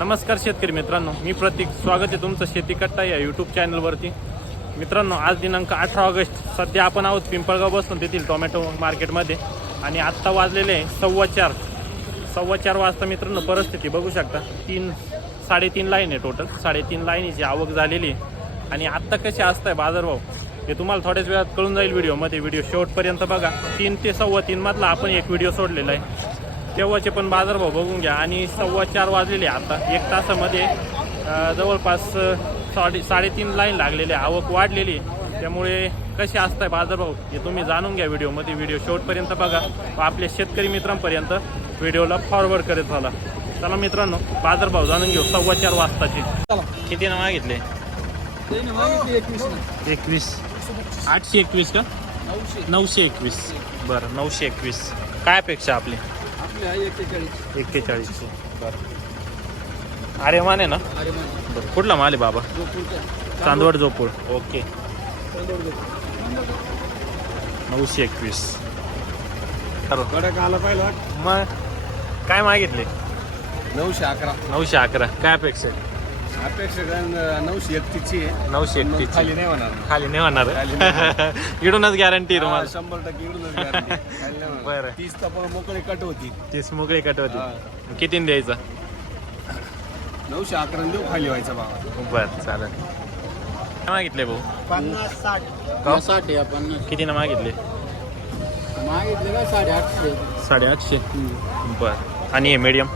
नमस्कार शेतकरी मित्रांनो मी प्रतीक. स्वागत आहे तुमचं शेती कट्टा या यूट्यूब चॅनलवरती मित्रांनो आज दिनांक अठरा ऑगस्ट सध्या आपण आहोत पिंपळगाव बसून तेथील टोमॅटो मार्केटमध्ये. आणि आत्ता वाजलेले आहे सव्वा चार. सव्वा चार वाजता मित्रांनो परिस्थिती बघू शकता. तीन साडेतीन लाईन आहे टोटल साडेतीन लाईनीची आवक झालेली आहे. आणि आत्ता कसे आहे बाजारभाव हे तुम्हाला थोड्याच वेळात कळून जाईल व्हिडिओमध्ये व्हिडिओ शेवटपर्यंत बघा. तीन ते सव्वा तीन मधला आपण एक व्हिडिओ सोडलेला आहे. तेव्हाचे पण बाजारभाव बघून घ्या. आणि सव्वा चार वाजलेले आता. एक तासामध्ये जवळपास साडे साडेतीन लाईन लागलेली आहे. आवक वाढलेली आहे. त्यामुळे कसे असताय बाजारभाव हे तुम्ही जाणून घ्या व्हिडिओमध्ये. व्हिडिओ शेवटपर्यंत बघा व आपल्या शेतकरी मित्रांपर्यंत व्हिडिओला फॉरवर्ड करत झाला चला मित्रांनो बाजारभाव जाणून घेऊ. सव्वा चार वाजताचे. किती ना मागितले? एकवीस. आठशे एकवीस का? नऊशे एकवीस. बरं नऊशे एकवीस. काय अपेक्षा आपली? एक्केचाळीसशे. बरं अरे माने ना बरं कुठला माल आहे बाबा? चांदवड. जोपूळ ओके. नऊशे एकवीस. मग काय मागितले? नऊशे अकरा. नऊशे अकरा. काय अपेक्षा आहे? अपेक्षा नऊशे एकतीसची आहे. नऊशे मग एकतीस खाली नाही होणार. खाली नाही होणार. इडूनच गॅरंटी हा, तुम्हाला. शंभर टक्के होणार. बरं. तीस मोकळी कट होती. तीस मोकळी कट होती. किती द्यायचा? नऊशे अकरा देऊ खाली व्हायचा बाबा. बर चालेल. मागितले भाऊ? पन्नास साठ. का? साठ आहे पन्नास. किती ना मागितले? मागितले का साडे आठशे साडेआठशे बर. आणि हे मीडियम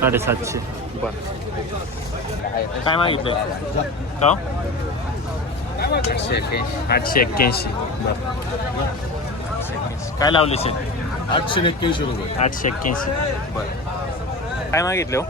साडेसातशे. बर काय मागितले का आठशे एक्क्याऐंशी. बर. काय लावले शेत? आठशे एक्क्याऐंशी रुपये. आठशे एक्क्याऐंशी. बर. काय मागितले हो?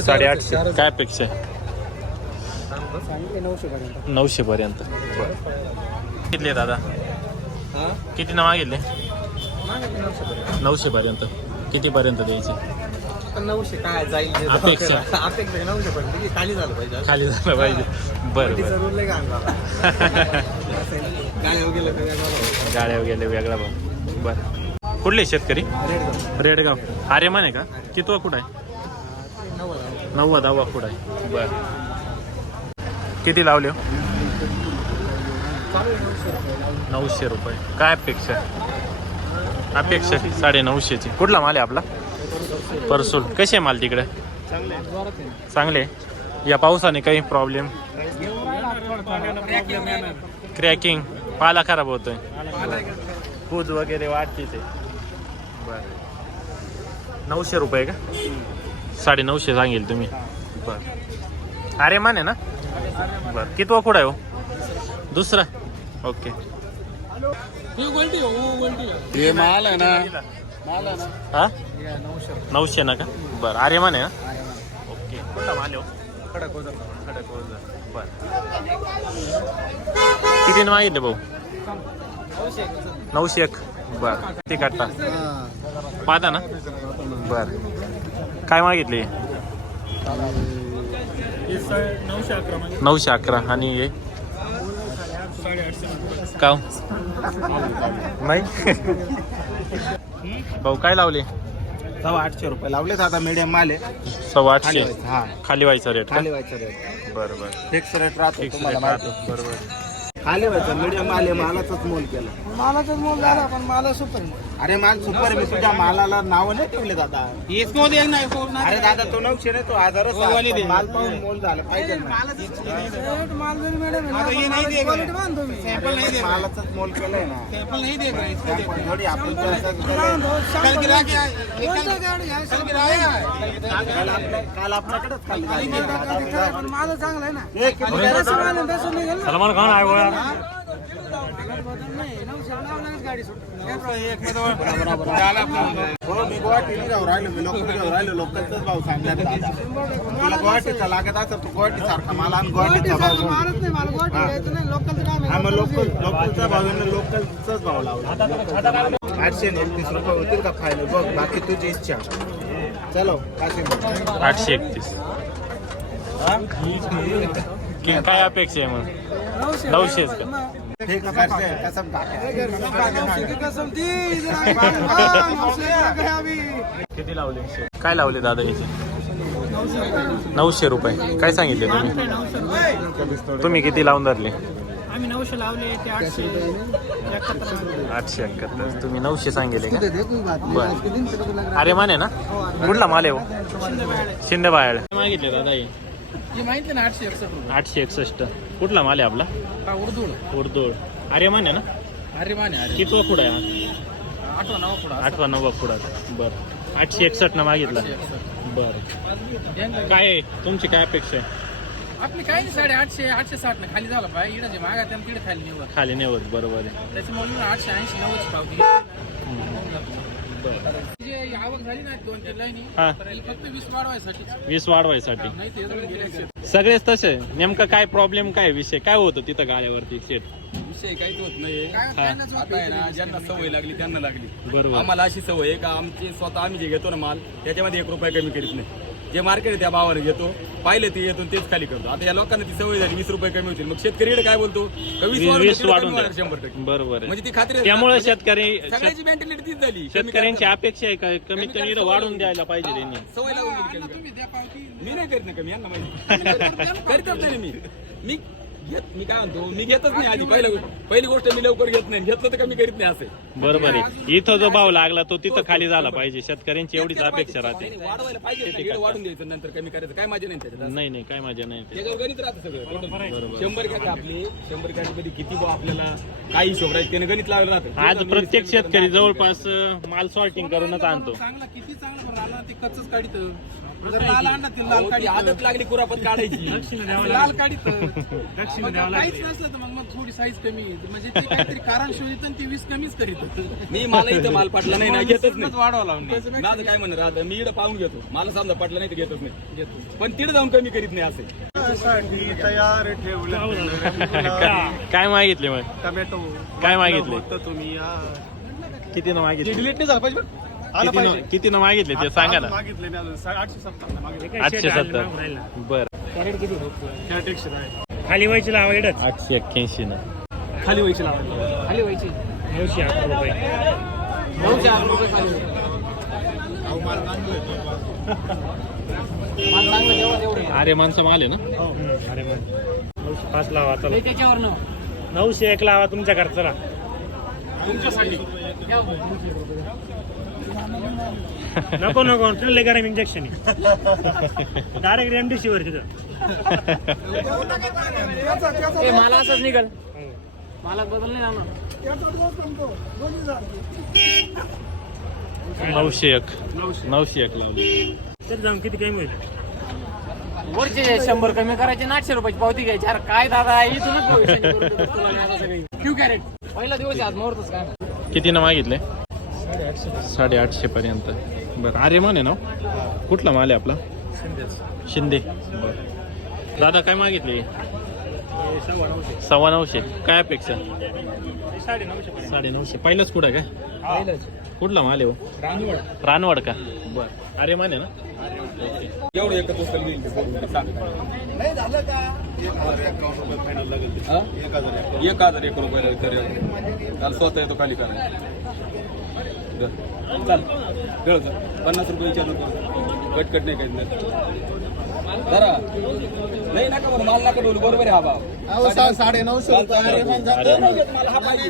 साडेआठशे. काय अपेक्षा नऊशे पर्यंत नऊशे पर्यंत. बर. कितले दादा? हा? किती ना मागितले नऊशे पर्यंत. किती पर्यंत द्यायचे? नऊशे काय जाईल अपेक्षा. अपेक्षा नऊशे खाली झालं पाहिजे खाली झालं पाहिजे. बरं बरं रूल लय घाण झाला. काय हो गेलं का वेगळा भाव. गाड्या वगैरे वेगळा भाऊ बरं. कुठले शेतकरी? रेडगाव. अरे म्हणे का? कितवा कुठं आहे? नव्वद दहावा कुठं आहे? बरं. किती लावले हो? नऊशे रुपये. काय अपेक्षा? अपेक्षा साडे नऊशेची कुठला माल आहे आपला? परसूल कसे आहे माल तिकडे? चांगले. या पावसाने काही प्रॉब्लेम क्रॅकिंग पाला खराब होतोय. कूज वगैरे वाढते ते. बरं नऊशे रुपये का? साडे नऊशे सांगेल तुम्ही. बरं. अरे माने ना? बरं. कितवा कुठं आहे हो? दुसरा? ओके. हे माल आहे ना माल आहे ना. हा? नऊशे ना का बरं अरे माने ना? ओके. कुठला माल आहे हो? खडक बरं. किती मागितले भाऊ? नऊशे एक. बर. ते काढता? पाहता ना? बर. काय मागितले? नऊशे अकरा. आणि हे? का नाही? भाऊ काय लावले? सव्वा आठशे रुपये लावलेत आता मीडियम माल आहे. सव्वा खाली आठशे व्हायचं. हा. खाली व्हायचा रेट खाली व्हायचं रेट बरं बरं. फिक्स रेट राहतो फिक्स तुम्हाला रेट माहिती. बरोबर. खाली व्हायचं मीडियम माल आहे मालाचाच मोल केला. मालाचाच मोल झाला पण माला सुपर अरे माल सुपर मी तुझ्या मालाला नाव नाही ठेवले दादा. इसको दे ना इसको ना. अरे दादा तो नऊशे नाही तो हजारच. पण माल पाहून मोल झालं पाहिजे ना. रेट माल जरी मॅडम है ना ये नहीं मालाची देगा। quality बांधतो मी. सैंपल नहीं दे मालाचाच मोल केलंय ना. सैंपल नहीं इसको दे आपण थोडी आपण बांधतो, कल गिरा कोणतं कल गाडी आहे? कल गिराया काल आपल्या- काल आपल्याकडेच पण माझं चांगलं आहे ना. हे किती बेसन माल आहे, बेसन निघेल ना. सलमान खान आहे यार नाही, सुटते. हो मी गुवाहाटीला जाऊ राहिलो मी लोकल जाऊ राहिलो लोकलचाच भाव सांगला दादा तुला गुवाहाटीचा लागत असेल तू गुवाहाटी सारखा मला आणि गुवाहाटीचा भाव हा. मग लोकल लोकलचा भाव लोकलचाच भाव लावला. आठशे एकतीस रुपये होतील का फायनल बघ बाकी तुझी इच्छा. चलो आठशे एकतीस. काय अपेक्षा आहे मग? नऊशे नऊशेच का? है हाँ, किती लावले? काय लावले दादा याचे? नऊशे रुपये. काय सांगितले तुम्ही? तुम्ही किती लावून धरले? आम्ही नऊशे लावले ते आठशे एकाहत्तर. आठशे एकाहत्तर. तुम्ही नऊशे सांगितले का? बर. अरे माने ना? कुठला माल आहे हो? शिंदे बायाळ मागितले दादा हे हे. माहिती ना आठशे एकसष्ट रुपये. आठशे एकसष्ट. कुठला माल आहे आपला? हा उर्दू उर्दूळ. अरे माने ना? अरे माने अरे कितवा पुढा आहे? आठवा नवा पुढा आठवा नववा पुढा बर. आठशे एकसष्ट ना मागितला? बर. काय आहे? तुमची काय अपेक्षा आहे? आपली काही नाही साडे आठशे आठशे साठ ना खाली झाला पाहिजे इकडे जे मागा तिकडे खाली निवड. खाली नेवत बरोबर आहे. त्याच्यामुळे मी आठशे ऐंशी नव्वदची पावती. जे आवक झाली ना दोन तीन लाईनी. हा. तर याला फक्त वीस वाढवायसाठी. वीस नाही. सगळेच तसे. नेमकं काय प्रॉब्लेम काय विषय? काय होतं तिथं गाड्यावरती सेट विषय काहीच होत नाहीये. काय फायनाच होत आता आहे ना ज्यांना सवय लागली त्यांना लागली. बरोबर. आम्हाला अशी सवय आहे का आमची स्वतः आम्ही जे घेतो ना माल त्याच्यामध्ये एक रुपया कमी करीत नाही. जे मार्केट आहे त्या भावाने घेतो. पाहिलं ते येतो तेच खाली करतो. आता या लोकांना ती सवय झाली वीस रुपये कमी होतील. मग शेतकरी इकडे काय बोलतो? का वीस वाढून वीस देतील, कमी होणार द्या. शंभर टक्के. बरोबर आहे. म्हणजे ती खात्री आहे. त्यामुळे म्हणजे शेतकरी सगळ्याची मेंटॅलिटी तीच झाली. कमी शेतकऱ्यांची. अपेक्षा आहे का? कमीत कमी इथं वाढून द्यायला पाहिजे त्यांनी. सवय लागून गेली कमी मी नाही करीत ना कमी यांना माहिती. करीतच नाही मी. मी घेत मी काय म्हणतो मी घेतच नाही आधी. पहिलं पहिली गोष्ट मी लवकर घेत नाही. घेतलं तर कमी करीत नाही असे. बरोबर आहे. इथं जो भाव लागला तो तिथं खाली झाला पाहिजे. शेतकऱ्यांची एवढीच अपेक्षा राहते. वाढवायला पाहिजे ना, वाढून द्यायचं नंतर कमी करायचं. काय माझे नाही त्याच्यात. नाही नाही काय मजा नाही ते. त्याच्यावर गणित राहतं सगळं. शंभर कॅट आपली शंभर कॅटमध्ये किती भाव आपल्याला काय हिशोब राहते त्याने गणित लावलं राहतं. आज प्रत्येक शेतकरी जवळपास अं, माल सॉर्टिंग करूनच आणतो. चांगला किती चांगला बरं आला ते कच्चच काढित. जर लाल आणलं ते आदत लागली कुरापत काढायची. लाल काढित. काहीच नसलं तर मग मग थोडी साईज कमी म्हणजे ते काहीतरी कारण शोधित आणि ती वीस कमीच करीत मी मला इथं माल पाटला नाही ना घेतच नाही. वाढवा लावून माझं काय म्हणणं राहतं? मी इकडे पाहून घेतो. मला समजा पाटला नाही तर घेतच नाही. पण तिथे जाऊन कमी करीत नाही असे. तयार काय मागितले मग? टमॅटो. काय मागितले? तुम्ही किती न मागितले? डिलीट नाही झालं पाहिजे आलं किती पाहिजे. किती मागितले ते सांगा ना. मागितले नाही अजून सा- आठशे सत्तर मागितले. आठशे सत्तर बर. शर्ट एकशे आहे. खाली व्हायची लावा इकडं आठशे एक्क्याऐंशी ना. खाली व्हायची लावायची खाली व्हायची. नऊशे अकरा रुपये. नऊशे अकरा रुपये खाली माल चांगला जेव्हा तेवढं अरे माणसं माल आहे ना? हम्म, अरे मग नऊशे पाच लावा चला. हे त्याच्यावर न नऊशे एक लावा तुमच्या घरचा नको नको लय गरम इंजेक्शन डायरेक्ट एमडीसी वर तिथं मला असंच निघल. मला बदल नाही ना नऊशे एक. नऊशे. एक लावले. जाऊन किती कमी होईल? वरचे शंभर कमी करायचे आणि आठशे रुपयाची पावती घ्यायची. अरे काय दादा इथूनच तुला. क्यू कॅरेट पहिला दिवस आज मुहूर्तच काय? किती न मागितले? साडे आठशे पर्यंत. बरं अरे माने ना? कुठला माल आहे आपला? शिंदे. बरं. दादा काय मागितले? सव्वा नऊशे. काय अपेक्षा? साडे नऊशे पहिलंच कुठं काय? कुठला माल आहे हो? रानवड का? बर. अरे माने ना? एवढं एकच उचल? एक हजार एक रुपये काल स्वतः येतो खाली करा चाल कळ पन्नास रुपये विचार कटकट नाही काही नाही जरा नाही नका बरं माल नका डोलू बरोबर आहे हा भाव. साडे नऊशे.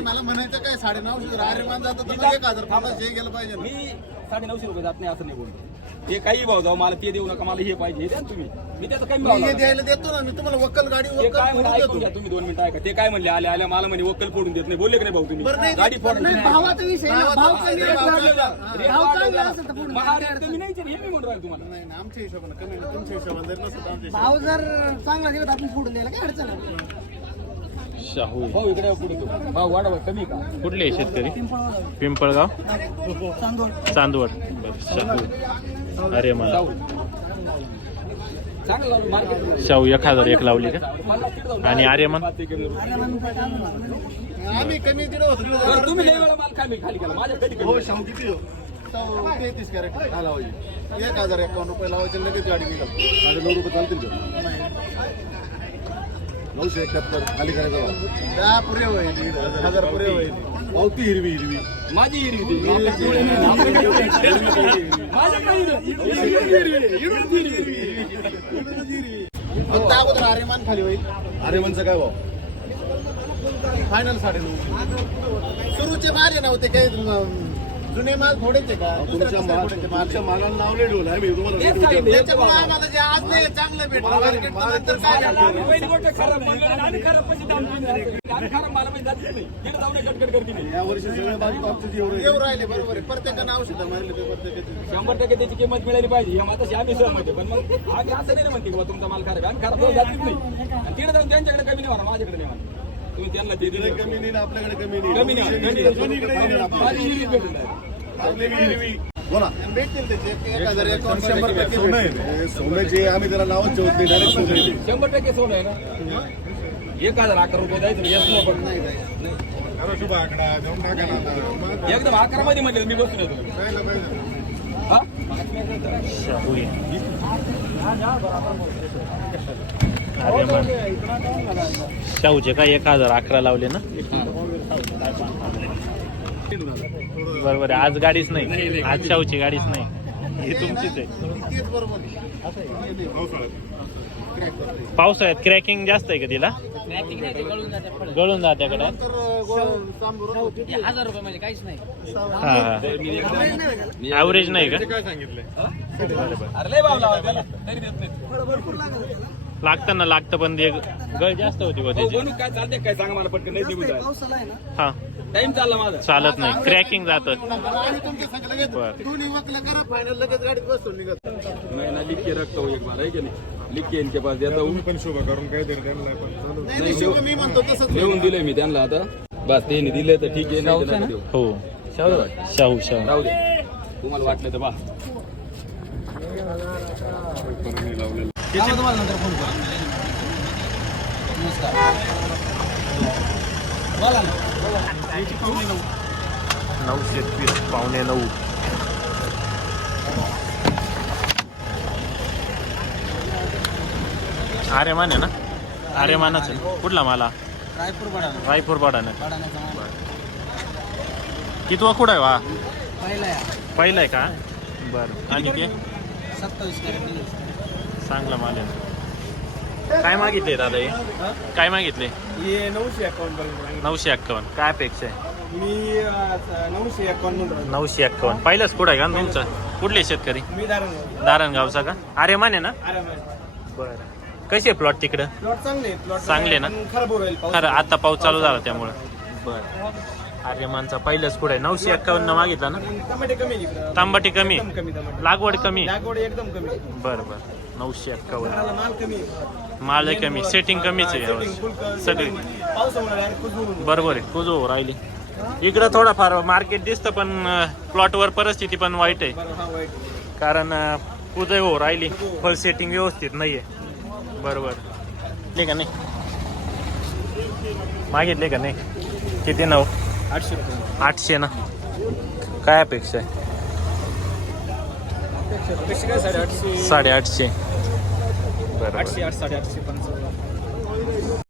मला म्हणायचं काय साडे नऊशे जातं एक हजार पन्नास हे गेलं पाहिजे मी साडे नऊशे रुपये जात नाही असं नाही बोलतो. ते काही भाव जाऊ मला ते देऊ नका मला हे पाहिजे हे द्या ना तुम्ही. मी त्याचं कमी भाव हे. द्यायला देतो ना मी तुम्हाला वक्कल गाडी ते वक्कल काय म्हणले? फोडून ऐकून देतो घ्या तुम्ही दोन मिनिटं ऐका. ते काय म्हणले? आले आल्या मला म्हणे वक्कल फोडून देत नाही. बोलले की नाही भाऊ तुम्ही? नाही, गाडी फोडून नाही, देत भावाचा विषय आहे ना, भाव कमी भाव असला- चांगला. भाव चांगला असेल तर पुढे महाराज तुम्ही नाही. हे मी म्हणून राहिलो तुम्हाला. नाही आमच्या हिशोबाने कमी तुमच्या हिशोबाने जर नसतं तर आमच्या भाव जर चांगला दिला तर आपण द्यायला काय अडचण आहे? शाहू भाऊ इकडे या पुढे तो. भाऊ वाढवा कमी का? कुठले आहे शेतकरी? पिंपळगाव? चांदवड. शाहू अरे मला. शाहू. एक हजार एक लावली का? आणि आर्यमान? हो हो तेहतीस कॅरेट लावायची. एक हजार एकावन्न रुपये लावायचे लगेच गाडी निघाल साडे नऊ रुपये चालतील नऊशे एकाहत्तर खाली करायचा. दहा पुरे होईल. हजार पुरे होईल. पावती हिरवी हिरवी. माझी हिरवी. ती. हिरवी. फक्त अगोदर आर्यमान खाली होईल. अरे म्हणचं काय भाव? फायनल साडे नऊ. सुरूचे आहे नव्हते काही अं, जुने माल थोडेच आहे का? तुमच्या तुमच्या मालाला नाव नाही ठेवलं आम्ही तुम्हाला तेच रेट विचारतो. सांगितलं. त्याच्यामुळे आम्हाला जे आज नाही चांगलं भेटलं. मार्केट नंतर काय? झालं? या वर्षी एवढे येऊ राहिले. बरोबर आहे. प्रत्येकानं औषधं मारले ते प्रत्येकाचे. शंभर टक्के त्याची किंमत मिळाली पाहिजे. हे माताशी आम्ही सहमत आहे. पण मग आम्ही असं नाही ना म्हणते की तुमचा माल खराब आहे. आम्ही खराब जातच नाही. आणि तिकडे जाऊन त्यांच्याकडे कमी नाही म्हणा माझ्याकडे नाही म्हणा तुम्ही त्यांना ते दिले. कमी नाही आपल्याकडे कमी नाही. कमी बोला. भेटतील त्याचे. एक हजार एकावन्न शंभर टक्के सोनं आम्ही त्याला नावच ठेवत नाही डायरेक्ट सोनं आहे. ते. शंभर टक्के सोनं आहे ना? एक हजार अकरा रुपये द्यायचं येस न पण एकदम अकरा मध्ये म्हणले मी बसून येतो हा. शाहूचे काय एक हजार अकरा लावले ना? बरोबर आहे. आज गाडीच नाही. आज शाहूची गाडीच नाही. ही तुमचीच आहे. तेच बरोबर आहे. पावसाळ्यात क्रॅकिंग जास्त आहे का तिला? गळून जाते फळं. गळून जाते कडे हे हजार रुपये म्हणजे काहीच नाही ॲव्हरेज नाही का अरे लागतं ना लागतं पण ते गळ जास्त होती बा हो, त्याची. बनू काय चालते काय सांगा मला पटकन नाही निघून जाय हा. टाइम चालला माझा. चालत नाही. क्रॅकिंग जात. बरं. दोन्ही वकलं करा फायनल लगेच गाडीत बसून निघत. मैं ना लिख के रखता हूँ एक बार है कि नहीं? लिख के इनके पास देता हूँ नाही नाही शिव मी म्हणतो तसंच लिहून दिले मी त्यांना आता. बस ते दिले तर ठीक आहे नाही तर नका देऊ. हो शाहू शाहू. राहू दे. तुम्हाला वाटलं तर बा. नऊशे तीस पावणे नऊ. आर्यमान आहे ना? आर्यमानच आहे. कुठला मला रायपूर बडा रायपूर पाडाने कितवा कुठं आहे वा पहिला पहिला आहे का? बरं. आणि ते सत्तावीस चांगला माल आहे. काय मागितले दादा हे काय मागितले? हे नऊशे अकाउंट पर्यंत नऊशे एक्कावन्न काय अपेक्षा आहे? मी नऊशे अकाउंट नऊशे एक्कावन्न पहिलंच कुठं आहे का तुमचं? कुठले शेतकरी? मी दारण दारणगावचा का? आर्यमान आहे ना? बरं. कसे आहे प्लॉट तिकडं? प्लॉट चांगले ना? खरं आता पाऊस चालू झाला त्यामुळं. बरं. आर्यमानचा पहिलंच पुढे नऊशे एक्कावन्न मागितला ना? टमाटे कमी आहे. तांबटी कमी. लागवड कमी. लागवड एकदम कमी. बरं बरं. नऊशे एक्कावन्न. मला माल कमी आहे. आहे सेटिंग कमीच आहे यावर्षी. सगळी. बरोबर आहे कुजो राहिली. इकडं थोडाफार मार्केट दिसतं पण प्लॉटवर परिस्थिती पण वाईट आहे. हा कारण कुजय हो राहिली. फल सेटिंग व्यवस्थित नाहीये. बरोबर. ले का नाही. मागितले का नाही? किती नऊ? आठशे आठशे ना? काय अपेक्षा आहे? कशी काय साडेआठशे? साडेआठशे. आठशे आठ साडेआठशे पंचावन्न.